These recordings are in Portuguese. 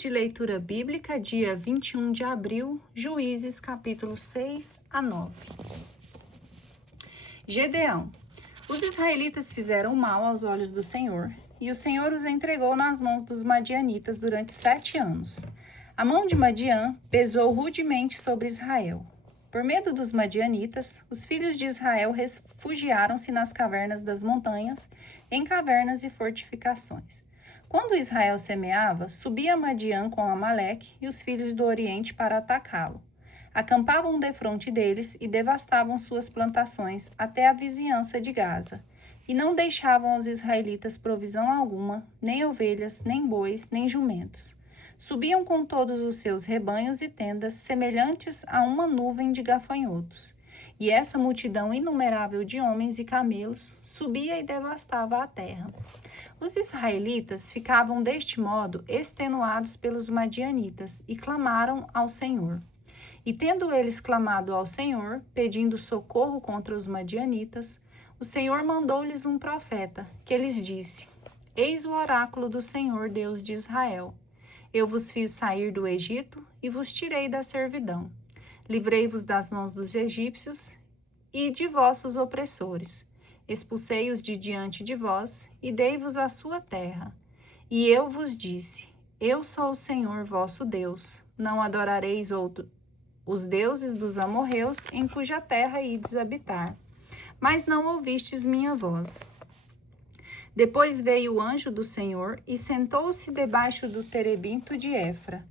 de leitura bíblica, dia 21 de abril, Juízes, capítulo 6 a 9. Gedeão. Os israelitas fizeram mal aos olhos do Senhor, e o Senhor os entregou nas mãos dos madianitas durante 7 anos. A mão de Madian pesou rudemente sobre Israel. Por medo dos madianitas, os filhos de Israel refugiaram-se nas cavernas das montanhas, em cavernas e fortificações. Quando Israel semeava, subia Madian com Amaleque e os filhos do Oriente para atacá-lo. Acampavam defronte deles e devastavam suas plantações até a vizinhança de Gaza, e não deixavam aos israelitas provisão alguma, nem ovelhas, nem bois, nem jumentos. Subiam com todos os seus rebanhos e tendas, semelhantes a uma nuvem de gafanhotos. E essa multidão inumerável de homens e camelos subia e devastava a terra. Os israelitas ficavam deste modo extenuados pelos madianitas e clamaram ao Senhor. E tendo eles clamado ao Senhor, pedindo socorro contra os madianitas, o Senhor mandou-lhes um profeta, que lhes disse: Eis o oráculo do Senhor, Deus de Israel. Eu vos fiz sair do Egito e vos tirei da servidão. Livrei-vos das mãos dos egípcios e de vossos opressores. Expulsei-os de diante de vós e dei-vos a sua terra. E eu vos disse: Eu sou o Senhor vosso Deus. Não adorareis os deuses dos amorreus, em cuja terra ides habitar. Mas não ouvistes minha voz. Depois veio o anjo do Senhor e sentou-se debaixo do terebinto de Efra,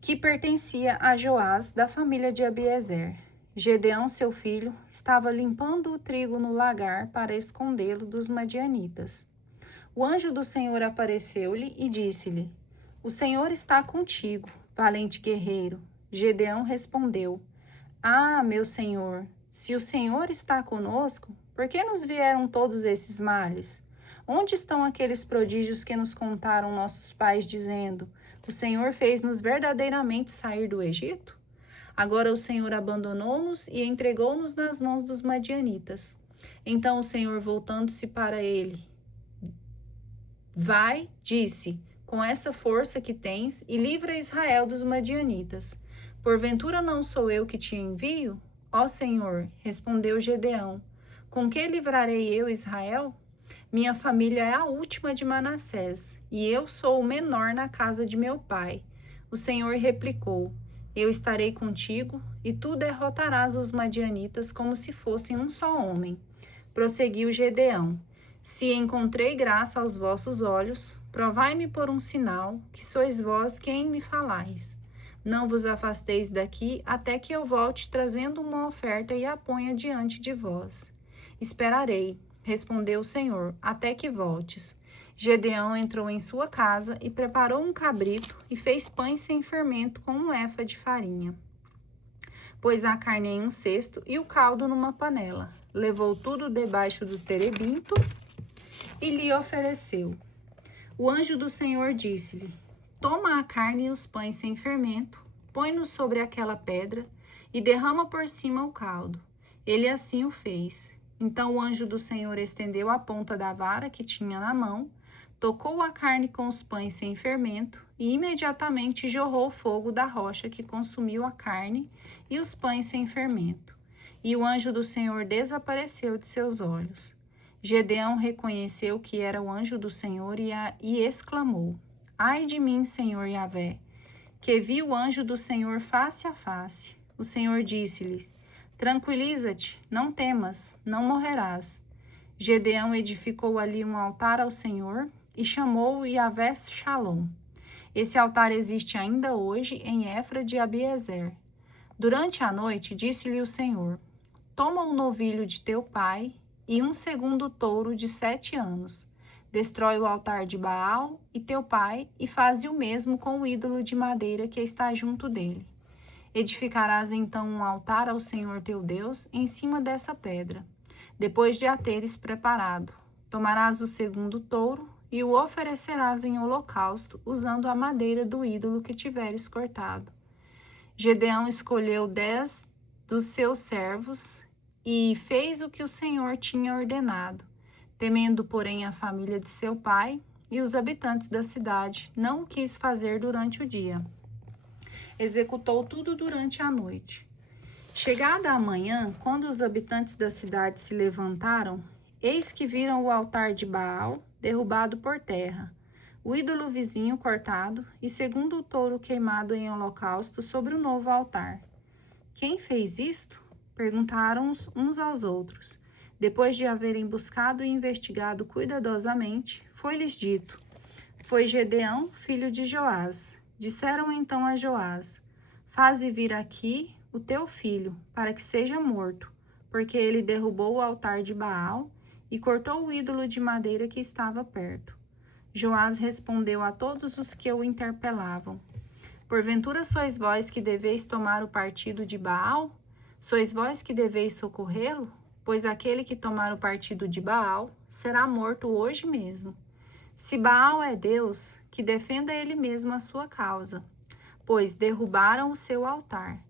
que pertencia a Joás, da família de Abiezer. Gedeão, seu filho, estava limpando o trigo no lagar para escondê-lo dos madianitas. O anjo do Senhor apareceu-lhe e disse-lhe: O Senhor está contigo, valente guerreiro. Gedeão respondeu: Ah, meu Senhor, se o Senhor está conosco, por que nos vieram todos esses males? Onde estão aqueles prodígios que nos contaram nossos pais, dizendo: O Senhor fez-nos verdadeiramente sair do Egito? Agora o Senhor abandonou-nos e entregou-nos nas mãos dos madianitas. Então o Senhor, voltando-se para ele, Vai, disse, com essa força que tens, e livra Israel dos madianitas. Porventura não sou eu que te envio? Ó Senhor, respondeu Gedeão, com que livrarei eu Israel? Minha família é a última de Manassés, e eu sou o menor na casa de meu pai. O Senhor replicou: Eu estarei contigo, e tu derrotarás os madianitas como se fossem um só homem. Prosseguiu Gedeão: Se encontrei graça aos vossos olhos, provai-me por um sinal, que sois vós quem me falais. Não vos afasteis daqui até que eu volte trazendo uma oferta e a ponha diante de vós. Esperarei, respondeu o Senhor, até que voltes. Gedeão entrou em sua casa e preparou um cabrito e fez pães sem fermento com 1 efa de farinha. Pôs a carne em um cesto e o caldo numa panela. Levou tudo debaixo do terebinto e lhe ofereceu. O anjo do Senhor disse-lhe: Toma a carne e os pães sem fermento, põe-nos sobre aquela pedra e derrama por cima o caldo. Ele assim o fez. Então o anjo do Senhor estendeu a ponta da vara que tinha na mão, tocou a carne com os pães sem fermento e imediatamente jorrou o fogo da rocha que consumiu a carne e os pães sem fermento. E o anjo do Senhor desapareceu de seus olhos. Gedeão reconheceu que era o anjo do Senhor e exclamou: Ai de mim, Senhor Yahvé, que vi o anjo do Senhor face a face. O Senhor disse-lhe: Tranquiliza-te, não temas, não morrerás. Gedeão edificou ali um altar ao Senhor e chamou-o Yahvé Shalom. Esse altar existe ainda hoje em Efra de Abiezer. Durante a noite disse-lhe o Senhor: Toma um novilho de teu pai e um segundo touro de 7 anos. Destrói o altar de Baal e teu pai e faze o mesmo com o ídolo de madeira que está junto dele. Edificarás então um altar ao Senhor teu Deus em cima dessa pedra. Depois de a teres preparado, tomarás o segundo touro e o oferecerás em holocausto, usando a madeira do ídolo que tiveres cortado. Gedeão escolheu 10 dos seus servos e fez o que o Senhor tinha ordenado. Temendo, porém, a família de seu pai, e os habitantes da cidade não o quis fazer durante o dia. Executou tudo durante a noite. Chegada a manhã, quando os habitantes da cidade se levantaram, eis que viram o altar de Baal derrubado por terra, o ídolo vizinho cortado e segundo o touro queimado em holocausto sobre o novo altar. Quem fez isto? Perguntaram uns aos outros. Depois de haverem buscado e investigado cuidadosamente, foi-lhes dito: foi Gedeão, filho de Joás. Disseram então a Joás: faze vir aqui o teu filho, para que seja morto, porque ele derrubou o altar de Baal e cortou o ídolo de madeira que estava perto. Joás respondeu a todos os que o interpelavam: porventura sois vós que deveis tomar o partido de Baal? Sois vós que deveis socorrê-lo? Pois aquele que tomar o partido de Baal será morto hoje mesmo. Se Baal é Deus, que defenda ele mesmo a sua causa, pois derrubaram o seu altar.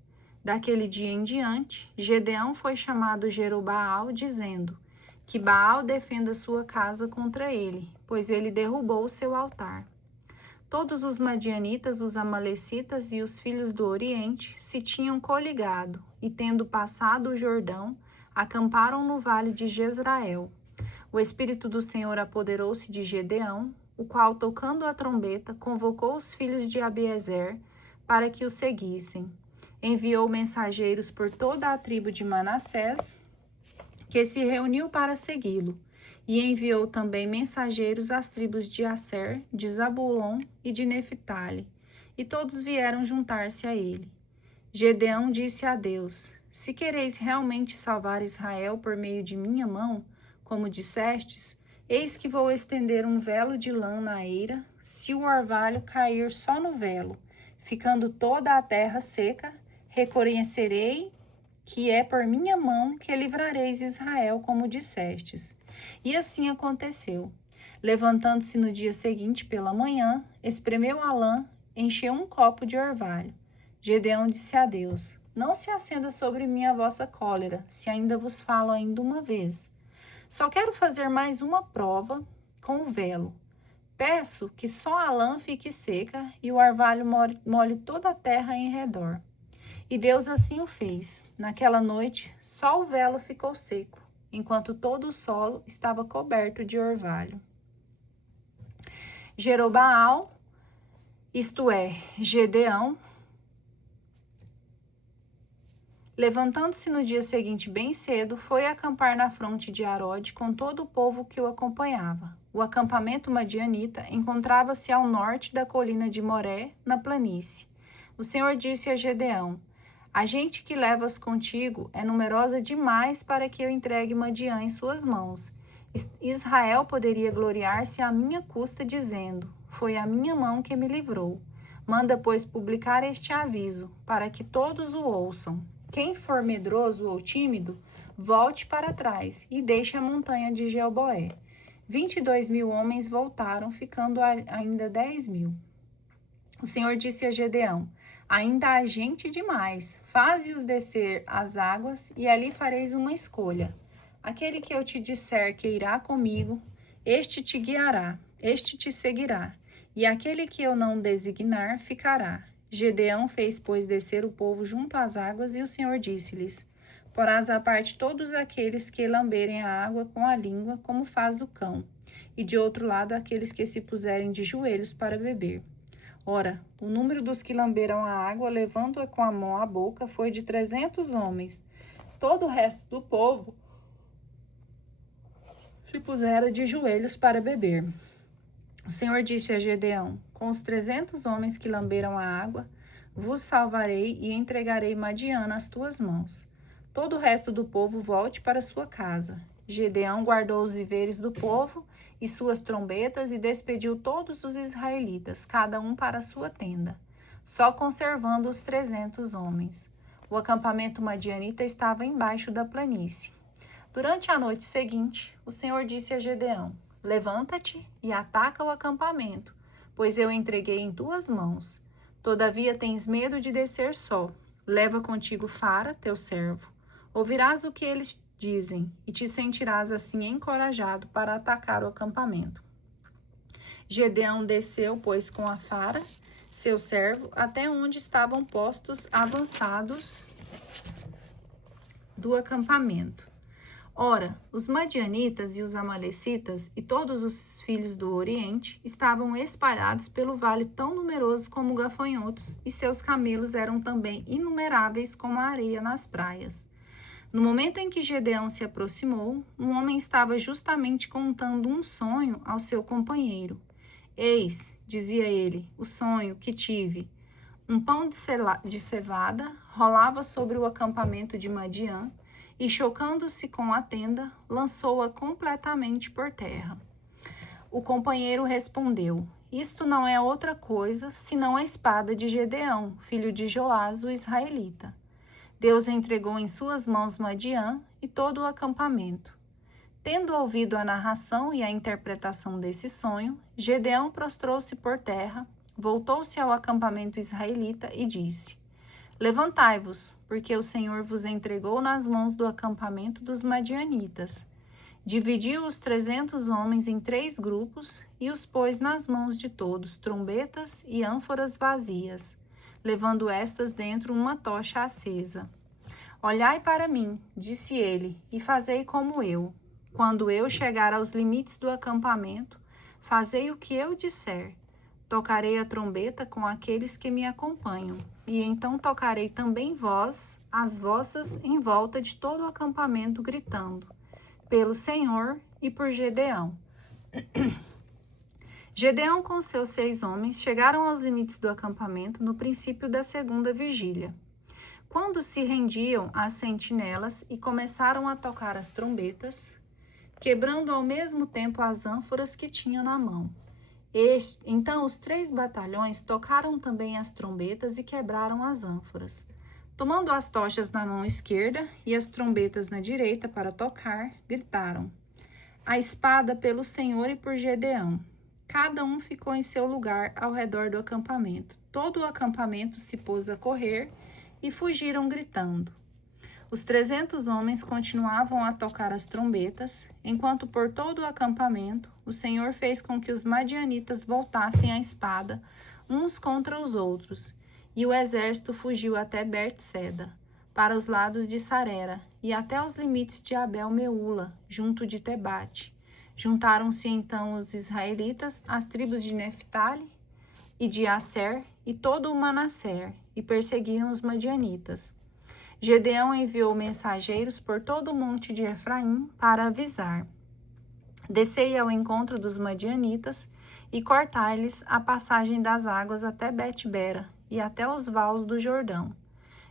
Daquele dia em diante, Gedeão foi chamado Jerubaal, dizendo: que Baal defenda sua casa contra ele, pois ele derrubou o seu altar. Todos os madianitas, os amalecitas e os filhos do Oriente se tinham coligado, e tendo passado o Jordão, acamparam no vale de Jezrael. O Espírito do Senhor apoderou-se de Gedeão, o qual, tocando a trombeta, convocou os filhos de Abiezer para que o seguissem. Enviou mensageiros por toda a tribo de Manassés, que se reuniu para segui-lo, e enviou também mensageiros às tribos de Asser, de Zabulon e de Neftali, e todos vieram juntar-se a ele. Gedeão disse a Deus: se quereis realmente salvar Israel por meio de minha mão, como dissestes, eis que vou estender um velo de lã na eira, se o orvalho cair só no velo, ficando toda a terra seca, reconhecerei que é por minha mão que livrareis Israel, como dissestes. E assim aconteceu. Levantando-se no dia seguinte pela manhã, espremeu a lã, encheu um copo de orvalho. Gedeão disse a Deus: não se acenda sobre mim a vossa cólera, se ainda vos falo ainda uma vez. Só quero fazer mais uma prova com o velo. Peço que só a lã fique seca e o orvalho molhe toda a terra em redor. E Deus assim o fez. Naquela noite, só o velo ficou seco, enquanto todo o solo estava coberto de orvalho. Jerobaal, isto é, Gedeão, levantando-se no dia seguinte bem cedo, foi acampar na fronte de Arode com todo o povo que o acompanhava. O acampamento madianita encontrava-se ao norte da colina de Moré, na planície. O Senhor disse a Gedeão: a gente que levas contigo é numerosa demais para que eu entregue Madiã em suas mãos. Israel poderia gloriar-se à minha custa, dizendo: foi a minha mão que me livrou. Manda, pois, publicar este aviso, para que todos o ouçam. Quem for medroso ou tímido, volte para trás e deixe a montanha de Gilboé. 22.000 homens voltaram, ficando ainda 10.000. O Senhor disse a Gedeão: ainda há gente demais, faze-os descer às águas, e ali fareis uma escolha. Aquele que eu te disser que irá comigo, este te guiará, este te seguirá, e aquele que eu não designar, ficará. Gedeão fez, pois, descer o povo junto às águas, e o Senhor disse-lhes: porás à parte todos aqueles que lamberem a água com a língua, como faz o cão, e de outro lado aqueles que se puserem de joelhos para beber. Ora, o número dos que lamberam a água, levando-a com a mão à boca, foi de 300 homens. Todo o resto do povo se pusera de joelhos para beber. O Senhor disse a Gedeão: com os 300 homens que lamberam a água, vos salvarei e entregarei Madiã nas tuas mãos. Todo o resto do povo volte para sua casa. Gedeão guardou os víveres do povo e suas trombetas e despediu todos os israelitas, cada um para a sua tenda, só conservando os 300 homens. O acampamento madianita estava embaixo da planície. Durante a noite seguinte, o Senhor disse a Gedeão: levanta-te e ataca o acampamento, pois eu entreguei em tuas mãos. Todavia tens medo de descer só. Leva contigo Fara, teu servo. Ouvirás o que eles dizem, e te sentirás assim encorajado para atacar o acampamento. Gedeão desceu, pois, com a Fara, seu servo, até onde estavam postos avançados do acampamento. Ora, os madianitas e os amalecitas e todos os filhos do Oriente estavam espalhados pelo vale tão numerosos como gafanhotos, e seus camelos eram também inumeráveis como a areia nas praias. No momento em que Gedeão se aproximou, um homem estava justamente contando um sonho ao seu companheiro. Eis, dizia ele, o sonho que tive. Um pão de cevada rolava sobre o acampamento de Madian, e, chocando-se com a tenda, lançou-a completamente por terra. O companheiro respondeu: Isto não é outra coisa, senão a espada de Gedeão, filho de Joás, o israelita. Deus entregou em suas mãos Madian e todo o acampamento. Tendo ouvido a narração e a interpretação desse sonho, Gedeão prostrou-se por terra, voltou-se ao acampamento israelita e disse: Levantai-vos, porque o Senhor vos entregou nas mãos do acampamento dos madianitas. Dividiu os 300 homens em 3 grupos e os pôs nas mãos de todos trombetas e ânforas vazias, levando estas dentro uma tocha acesa. Olhai para mim, disse ele, e fazei como eu. Quando eu chegar aos limites do acampamento, fazei o que eu disser. Tocarei a trombeta com aqueles que me acompanham, e então tocarei também vós, as vossas, em volta de todo o acampamento, gritando, pelo Senhor e por Gedeão. Gedeão com seus 6 homens chegaram aos limites do acampamento no princípio da segunda vigília. Quando se rendiam às sentinelas e começaram a tocar as trombetas, quebrando ao mesmo tempo as ânforas que tinham na mão. Então os 3 batalhões tocaram também as trombetas e quebraram as ânforas. Tomando as tochas na mão esquerda e as trombetas na direita para tocar, gritaram: A espada pelo Senhor e por Gedeão. Cada um ficou em seu lugar ao redor do acampamento. Todo o acampamento se pôs a correr e fugiram gritando. Os 300 homens continuavam a tocar as trombetas, enquanto por todo o acampamento o Senhor fez com que os madianitas voltassem a espada uns contra os outros, e o exército fugiu até Bert-seda, para os lados de Sarera, e até os limites de Abel-meula, junto de Tebate. Juntaram-se então os israelitas, as tribos de Neftali e de Asser e todo o Manasser, e perseguiram os madianitas. Gedeão enviou mensageiros por todo o monte de Efraim para avisar: Descei ao encontro dos madianitas e cortai-lhes a passagem das águas até Bet-bera e até os vales do Jordão.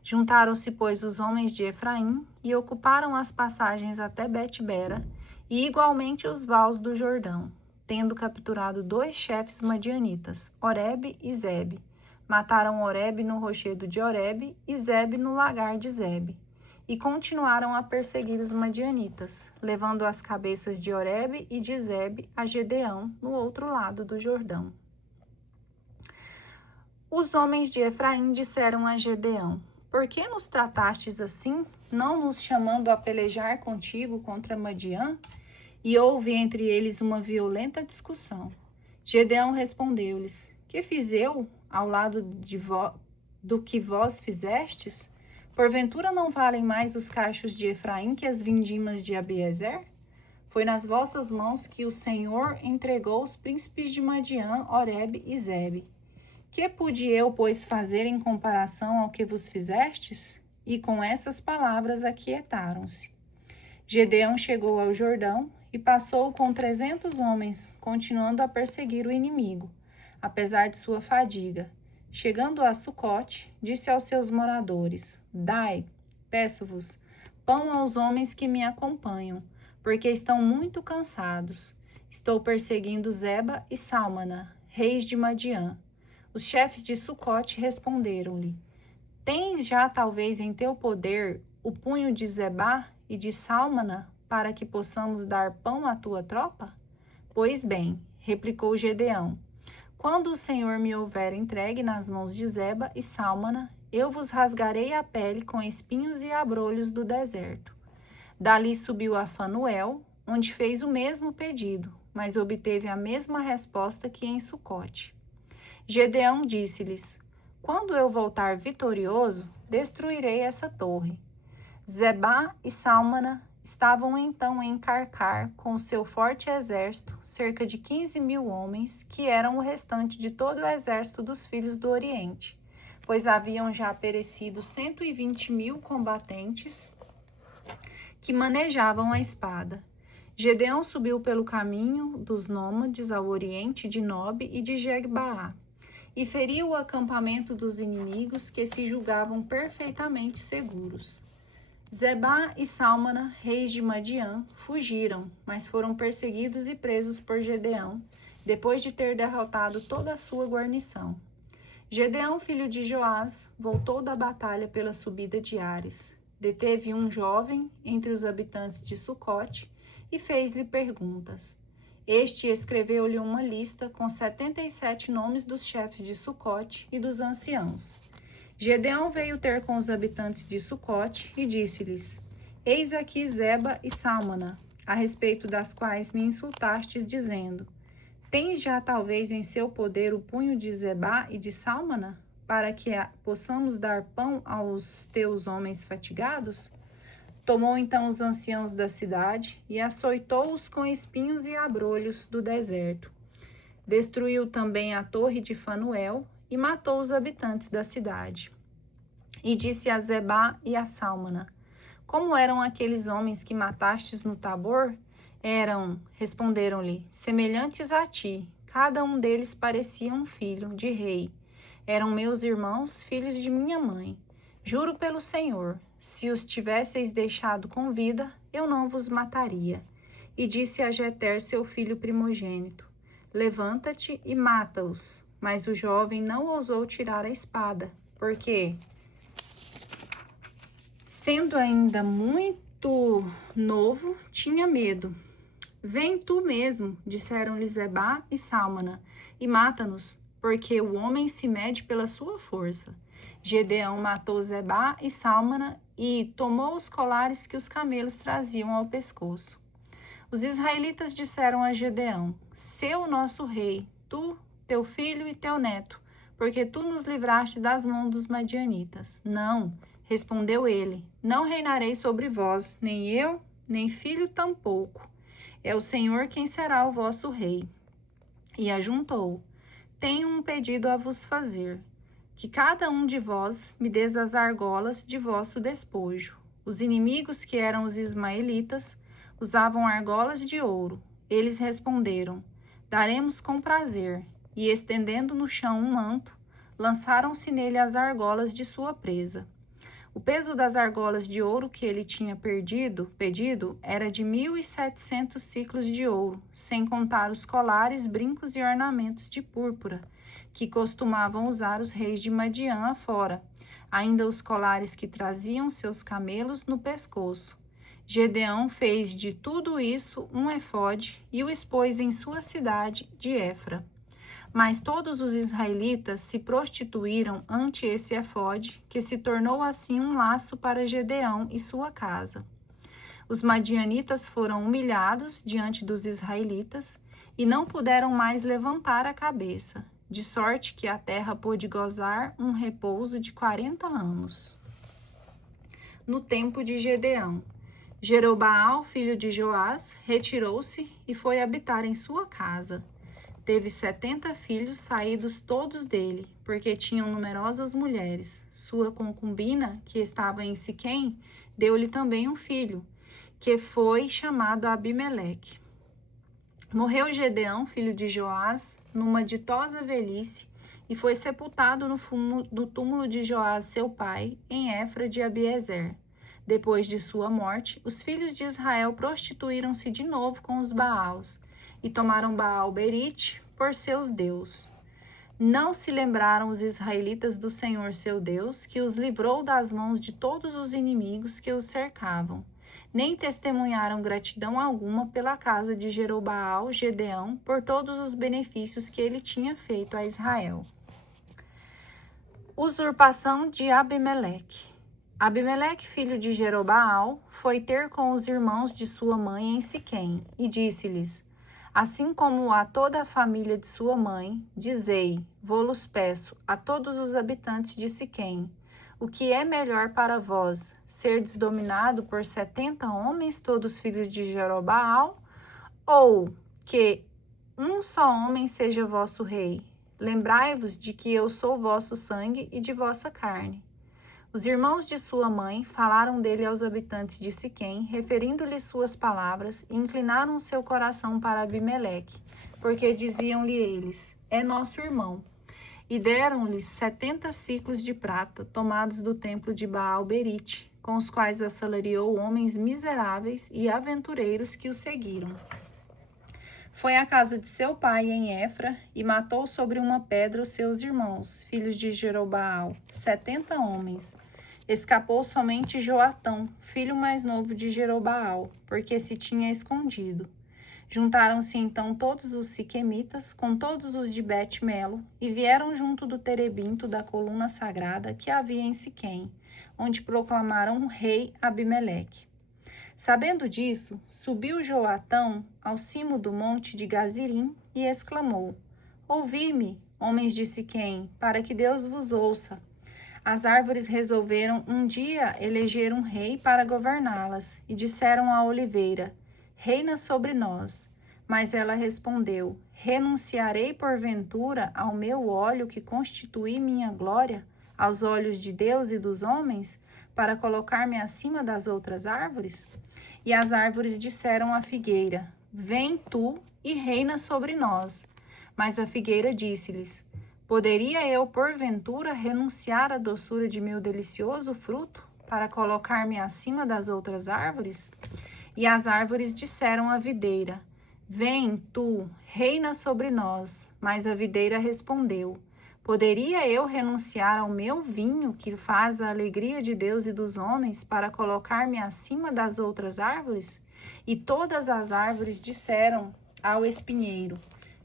Juntaram-se, pois, os homens de Efraim e ocuparam as passagens até Bet-bera e igualmente os vales do Jordão, tendo capturado 2 chefes madianitas, Oreb e Zebe. Mataram Oreb no rochedo de Oreb e Zebe no lagar de Zebe, e continuaram a perseguir os madianitas, levando as cabeças de Oreb e de Zebe a Gedeão, no outro lado do Jordão. Os homens de Efraim disseram a Gedeão: Por que nos tratastes assim, não nos chamando a pelejar contigo contra Madian? E houve entre eles uma violenta discussão. Gedeão respondeu-lhes: Que fiz eu ao lado do que vós fizestes? Porventura não valem mais os cachos de Efraim que as vindimas de Abiezer? Foi nas vossas mãos que o Senhor entregou os príncipes de Madian, Oreb e Zebe. Que pude eu, pois, fazer em comparação ao que vos fizestes? E com essas palavras aquietaram-se. Gedeão chegou ao Jordão e passou com 300 homens, continuando a perseguir o inimigo, apesar de sua fadiga. Chegando a Sucote, disse aos seus moradores: Dai, peço-vos, pão aos homens que me acompanham, porque estão muito cansados. Estou perseguindo Zeba e Sálmana, reis de Madian. Os chefes de Sucote responderam-lhe: Tens já talvez em teu poder o punho de Zebá e de Sálmana, para que possamos dar pão à tua tropa? Pois bem, replicou Gedeão, quando o Senhor me houver entregue nas mãos de Zeba e Sálmana, eu vos rasgarei a pele com espinhos e abrolhos do deserto. Dali subiu a Fanuel, onde fez o mesmo pedido, mas obteve a mesma resposta que em Sucote. Gedeão disse-lhes: quando eu voltar vitorioso, destruirei essa torre. Zebá e Sálmana estavam então em Carcar com o seu forte exército, cerca de 15.000 homens, que eram o restante de todo o exército dos filhos do Oriente, pois haviam já perecido 120.000 combatentes que manejavam a espada. Gedeão subiu pelo caminho dos nômades ao oriente de Nob e de Jegbaá, e feriu o acampamento dos inimigos que se julgavam perfeitamente seguros. Zebá e Sálmana, reis de Madiã, fugiram, mas foram perseguidos e presos por Gedeão, depois de ter derrotado toda a sua guarnição. Gedeão, filho de Joás, voltou da batalha pela subida de Ares. Deteve um jovem entre os habitantes de Sucote e fez-lhe perguntas. Este escreveu-lhe uma lista com 77 nomes dos chefes de Sucote e dos anciãos. Gedeão veio ter com os habitantes de Sucote e disse-lhes: eis aqui Zeba e Sálmana, a respeito das quais me insultastes, dizendo: tens já talvez em seu poder o punho de Zebá e de Sálmana, para que possamos dar pão aos teus homens fatigados? Tomou então os anciãos da cidade e açoitou-os com espinhos e abrolhos do deserto. Destruiu também a torre de Fanuel e matou os habitantes da cidade. E disse a Zebá e a Sálmana: como eram aqueles homens que matastes no Tabor? Responderam-lhe, semelhantes a ti, cada um deles parecia um filho de rei. Eram meus irmãos, filhos de minha mãe. Juro pelo Senhor, se os tivesseis deixado com vida, eu não vos mataria. E disse a Jeter, seu filho primogênito: levanta-te e mata-os. Mas o jovem não ousou tirar a espada, porque, sendo ainda muito novo, tinha medo. Vem tu mesmo, disseram-lhe Zebá e Sálmana, e mata-nos, porque o homem se mede pela sua força. Gedeão matou Zebá e Sálmana e tomou os colares que os camelos traziam ao pescoço. Os israelitas disseram a Gedeão: sê o nosso rei, tu, teu filho e teu neto, porque tu nos livraste das mãos dos madianitas. Não, respondeu ele, não reinarei sobre vós, nem eu, nem filho tampouco. É o Senhor quem será o vosso rei. E ajuntou: tenho um pedido a vos fazer, que cada um de vós me des as argolas de vosso despojo. Os inimigos, que eram os ismaelitas, usavam argolas de ouro. Eles responderam: daremos com prazer. E estendendo no chão um manto, lançaram-se nele as argolas de sua presa. O peso das argolas de ouro que ele tinha pedido era de 1.700 siclos de ouro, sem contar os colares, brincos e ornamentos de púrpura, que costumavam usar os reis de Madiã afora, ainda os colares que traziam seus camelos no pescoço. Gedeão fez de tudo isso um efode e o expôs em sua cidade de Éfra. Mas todos os israelitas se prostituíram ante esse efode, que se tornou assim um laço para Gedeão e sua casa. Os madianitas foram humilhados diante dos israelitas e não puderam mais levantar a cabeça, de sorte que a terra pôde gozar um repouso de 40 anos. No tempo de Gedeão, Jerobaal, filho de Joás, retirou-se e foi habitar em sua casa. Teve 70 filhos saídos todos dele, porque tinham numerosas mulheres. Sua concubina, que estava em Siquém, deu-lhe também um filho, que foi chamado Abimeleque. Morreu Gedeão, filho de Joás, numa ditosa velhice, e foi sepultado no túmulo de Joás, seu pai, em Éfra de Abiezer. Depois de sua morte, os filhos de Israel prostituíram-se de novo com os Baals, e tomaram Baal-Berite por seus deus. Não se lembraram os israelitas do Senhor seu Deus, que os livrou das mãos de todos os inimigos que os cercavam, nem testemunharam gratidão alguma pela casa de Jerobaal, Gedeão, por todos os benefícios que ele tinha feito a Israel. Usurpação de Abimeleque. Abimeleque, filho de Jerobaal, foi ter com os irmãos de sua mãe em Siquém, e disse-lhes: assim como a toda a família de sua mãe, dizei, vou-los peço, a todos os habitantes de Siquém, o que é melhor para vós, serdes dominado por 70 homens, todos filhos de Jerobaal, ou que um só homem seja vosso rei? Lembrai-vos de que eu sou vosso sangue e de vossa carne. Os irmãos de sua mãe falaram dele aos habitantes de Siquém, referindo-lhes suas palavras, e inclinaram seu coração para Abimeleque, porque diziam-lhe eles, é nosso irmão. E deram-lhes 70 ciclos de prata, tomados do templo de Baal-Berite, com os quais assalariou homens miseráveis e aventureiros que o seguiram. Foi à casa de seu pai em Efra e matou sobre uma pedra os seus irmãos, filhos de Jerobaal, 70 homens. Escapou somente Joatão, filho mais novo de Jerobaal, porque se tinha escondido. Juntaram-se então todos os siquemitas, com todos os de Bet-Melo, e vieram junto do terebinto da coluna sagrada que havia em Siquém, onde proclamaram rei Abimeleque. Sabendo disso, subiu Joatão ao cimo do monte de Gazirim e exclamou, ouvi-me, homens de Siquém, para que Deus vos ouça. As árvores resolveram um dia eleger um rei para governá-las, e disseram à oliveira, reina sobre nós. Mas ela respondeu, renunciarei porventura ao meu óleo que constitui minha glória, aos olhos de Deus e dos homens, para colocar-me acima das outras árvores? E as árvores disseram à figueira, vem tu e reina sobre nós. Mas a figueira disse-lhes, poderia eu, porventura, renunciar à doçura de meu delicioso fruto, para colocar-me acima das outras árvores? E as árvores disseram à videira, vem, tu, reina sobre nós. Mas a videira respondeu, poderia eu renunciar ao meu vinho, que faz a alegria de Deus e dos homens, para colocar-me acima das outras árvores? E todas as árvores disseram ao espinheiro,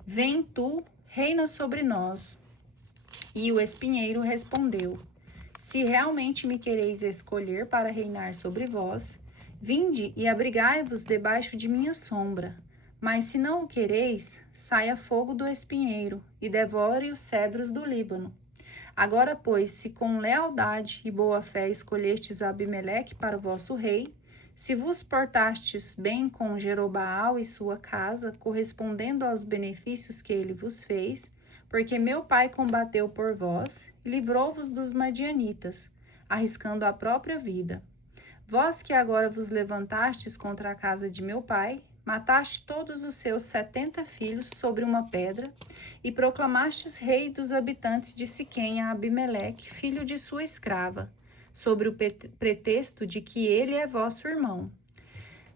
vem tu, reina sobre nós. E o espinheiro respondeu, se realmente me quereis escolher para reinar sobre vós, vinde e abrigai-vos debaixo de minha sombra. Mas se não o quereis, saia fogo do espinheiro e devore os cedros do Líbano. Agora, pois, se com lealdade e boa fé escolhestes Abimeleque para vosso rei, se vos portastes bem com Jerobaal e sua casa, correspondendo aos benefícios que ele vos fez, porque meu pai combateu por vós e livrou-vos dos madianitas, arriscando a própria vida. Vós que agora vos levantastes contra a casa de meu pai, mataste todos os seus 70 filhos sobre uma pedra e proclamastes rei dos habitantes de Siquém a Abimeleque, filho de sua escrava, sobre o pretexto de que ele é vosso irmão.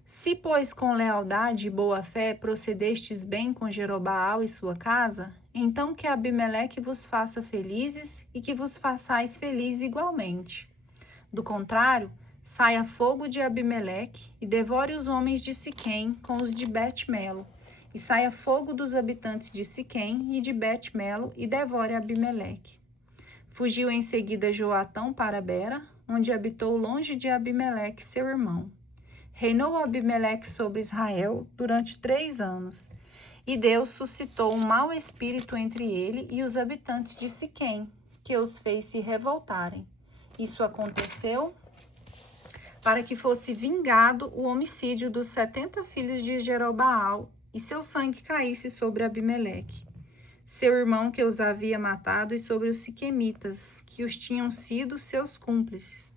Se, pois, com lealdade e boa fé procedestes bem com Jerobaal e sua casa, então que Abimeleque vos faça felizes e que vos façais felizes igualmente. Do contrário, saia fogo de Abimeleque e devore os homens de Siquém com os de Bet-Melo, e saia fogo dos habitantes de Siquém e de Bet-Melo e devore Abimeleque. Fugiu em seguida Joatão para Bera, onde habitou longe de Abimeleque, seu irmão. Reinou Abimeleque sobre Israel durante 3 anos, e Deus suscitou um mau espírito entre ele e os habitantes de Siquém, que os fez se revoltarem. Isso aconteceu para que fosse vingado o homicídio dos 70 filhos de Jerobaal, e seu sangue caísse sobre Abimeleque, seu irmão que os havia matado, e sobre os siquemitas, que os tinham sido seus cúmplices.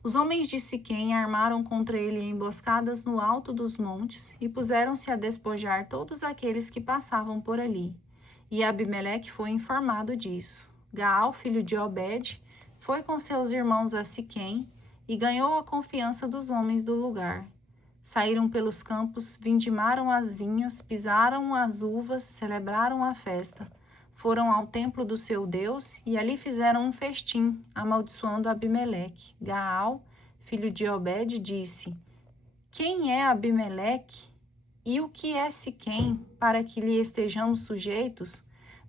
Os homens de Siquém armaram contra ele emboscadas no alto dos montes e puseram-se a despojar todos aqueles que passavam por ali. E Abimeleque foi informado disso. Gaal, filho de Obed, foi com seus irmãos a Siquém e ganhou a confiança dos homens do lugar. Saíram pelos campos, vindimaram as vinhas, pisaram as uvas, celebraram a festa. Foram ao templo do seu Deus e ali fizeram um festim, amaldiçoando Abimeleque. Gaal, filho de Obed, disse, quem é Abimeleque e o que é Siquém, para que lhe estejamos sujeitos?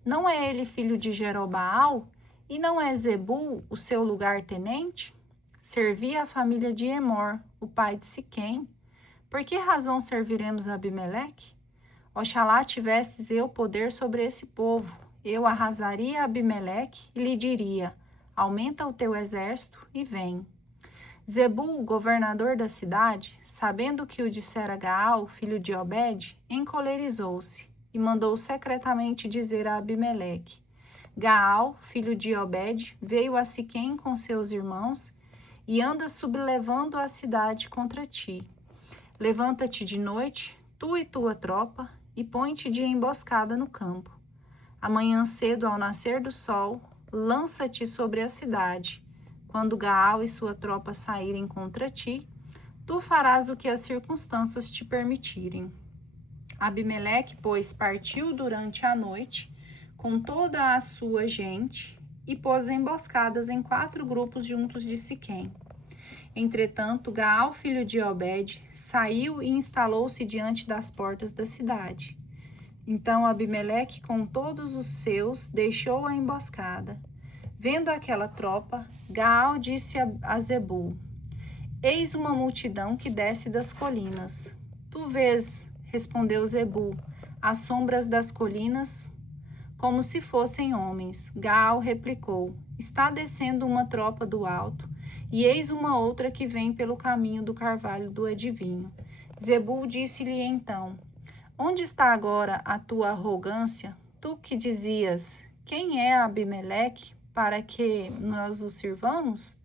Não é ele filho de Jerobaal? E não é Zebul o seu lugar-tenente? Servia a família de Emor, o pai de Siquém. Por que razão serviremos a Abimeleque? Oxalá tivesses eu poder sobre esse povo. Eu arrasaria Abimeleque e lhe diria: aumenta o teu exército e vem. Zebul, governador da cidade, sabendo que o dissera Gaal, filho de Obed, encolerizou-se e mandou secretamente dizer a Abimeleque: Gaal, filho de Obed, veio a Siquém com seus irmãos e anda sublevando a cidade contra ti. Levanta-te de noite, tu e tua tropa, e põe-te de emboscada no campo. Amanhã cedo, ao nascer do sol, lança-te sobre a cidade. Quando Gaal e sua tropa saírem contra ti, tu farás o que as circunstâncias te permitirem. Abimeleque, pois, partiu durante a noite com toda a sua gente e pôs emboscadas em 4 grupos juntos de Siquém. Entretanto, Gaal, filho de Obed, saiu e instalou-se diante das portas da cidade. Então Abimeleque, com todos os seus, deixou a emboscada. Vendo aquela tropa, Gaal disse a Zebul: eis uma multidão que desce das colinas. Tu vês, respondeu Zebul, as sombras das colinas, como se fossem homens. Gaal replicou: está descendo uma tropa do alto, e eis uma outra que vem pelo caminho do carvalho do adivinho. Zebul disse-lhe então: onde está agora a tua arrogância? Tu que dizias: quem é Abimeleque para que nós o sirvamos?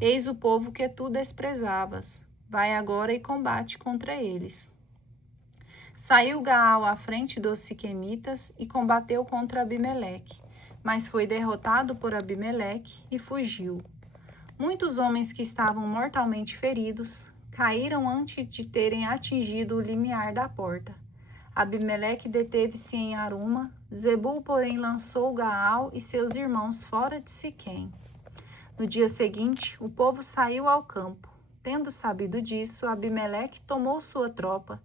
Eis o povo que tu desprezavas. Vai agora e combate contra eles. Saiu Gaal à frente dos siquemitas e combateu contra Abimeleque, mas foi derrotado por Abimeleque e fugiu. Muitos homens que estavam mortalmente feridos caíram antes de terem atingido o limiar da porta. Abimeleque deteve-se em Aruma, Zebul, porém, lançou Gaal e seus irmãos fora de Siquém. No dia seguinte, o povo saiu ao campo. Tendo sabido disso, Abimeleque tomou sua tropa,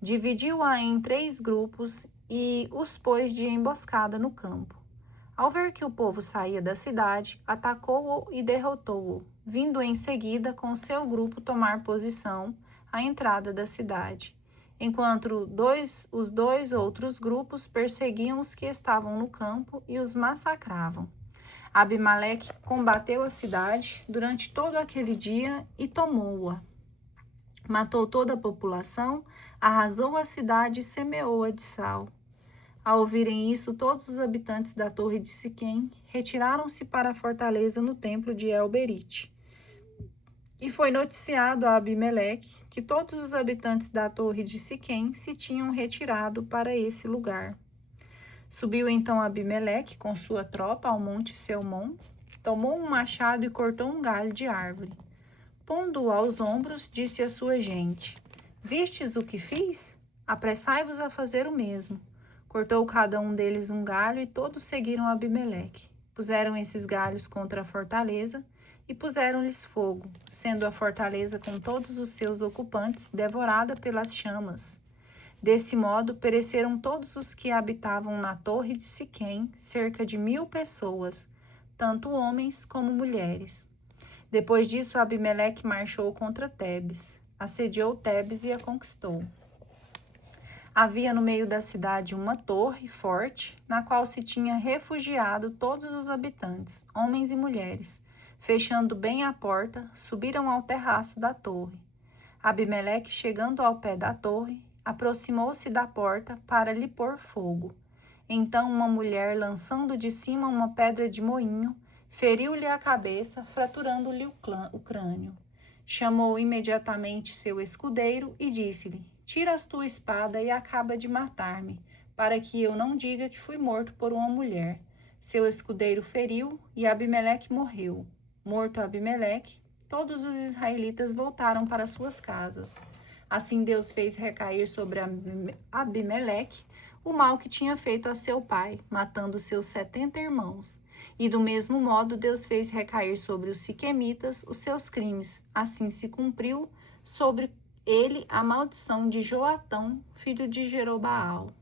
dividiu-a em 3 grupos e os pôs de emboscada no campo. Ao ver que o povo saía da cidade, atacou-o e derrotou-o, vindo em seguida com seu grupo tomar posição à entrada da cidade, enquanto os dois outros grupos perseguiam os que estavam no campo e os massacravam. Abimeleque combateu a cidade durante todo aquele dia e tomou-a. Matou toda a população, arrasou a cidade e semeou-a de sal. Ao ouvirem isso, todos os habitantes da torre de Siquém retiraram-se para a fortaleza no templo de El-Berite. E foi noticiado a Abimeleque que todos os habitantes da torre de Siquém se tinham retirado para esse lugar. Subiu então Abimeleque com sua tropa ao monte Selmon, tomou um machado e cortou um galho de árvore. Pondo-o aos ombros, disse à sua gente: vistes o que fiz? Apressai-vos a fazer o mesmo. Cortou cada um deles um galho e todos seguiram Abimeleque. Puseram esses galhos contra a fortaleza e puseram-lhes fogo, sendo a fortaleza com todos os seus ocupantes devorada pelas chamas. Desse modo, pereceram todos os que habitavam na torre de Siquém, cerca de 1000 pessoas, tanto homens como mulheres. Depois disso, Abimeleque marchou contra Tebes, assediou Tebes e a conquistou. Havia no meio da cidade uma torre forte, na qual se tinha refugiado todos os habitantes, homens e mulheres. Fechando bem a porta, subiram ao terraço da torre. Abimeleque, chegando ao pé da torre, aproximou-se da porta para lhe pôr fogo. Então uma mulher, lançando de cima uma pedra de moinho, feriu-lhe a cabeça, fraturando-lhe o crânio. Chamou imediatamente seu escudeiro e disse-lhe: tira a tua espada e acaba de matar-me, para que eu não diga que fui morto por uma mulher. Seu escudeiro feriu e Abimeleque morreu. Morto Abimeleque, todos os israelitas voltaram para suas casas. Assim Deus fez recair sobre Abimeleque o mal que tinha feito a seu pai, matando seus 70 irmãos. E do mesmo modo Deus fez recair sobre os siquemitas os seus crimes. Assim se cumpriu sobre ele a maldição de Joatão, filho de Jerobaal.